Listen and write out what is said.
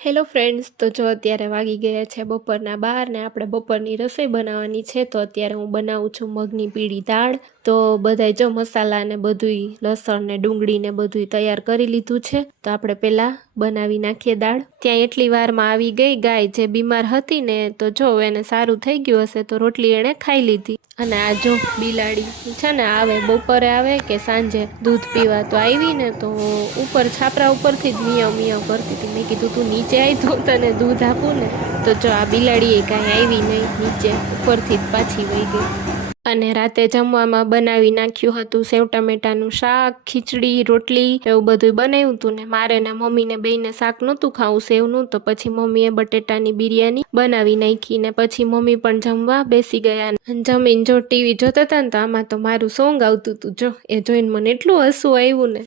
Hello friends, તો જો અત્યારે વાગી ગયા છે બપોરના 12 ને આપણે બપોરની રસોઈ બનાવવાની છે. તો અત્યારે હું બનાવું છું મગની પીળી દાળ. તો બધાય જો મસાલા ને બધુંય લસણ ને ડુંગળી ને બધુંય તૈયાર કરી લીધું છે. તો આપણે પહેલા બનાવી નાખીએ દાળ. ત્યાં એટલી વારમાં આવી ગઈ ગાય જે બીમાર હતી ને, તો જો એને સારું થઈ ગયું હશે તો રોટલી એણે ખાઈ લીધી. અને આ જો બિલાડી છે ને, આવે બપોરે આવે કે સાંજે દૂધ પીવા, તો આવી ને તો ઉપર છાપરા ઉપરથી જ મિયાવ મિયાવ કરતી હતી. મેં કીધું તું નીચે આવી તો તને દૂધ આપું ને. તો જો આ બિલાડી એ કાંઈ આવી નહીં, નીચે ઉપરથી જ પાછી વહી ગઈ. અને રાતે જમવામાં બનાવી નાખ્યું હતું સેવ ટમેટાનું શાક, ખીચડી, રોટલી એવું બધું બનાવ્યું હતું. ને મારે ને મમ્મીને બેયને શાક નહોતું ખાવું સેવનું, તો પછી મમ્મીએ બટેટાની બિરયાની બનાવી નાખી. ને પછી મમ્મી પણ જમવા બેસી ગયા. જમીન જો ટીવી જોતા હતા ને, તો આમાં તો મારું સોંગ આવતું હતું. જો એ જોઈને મને એટલું હસવું આવ્યું ને.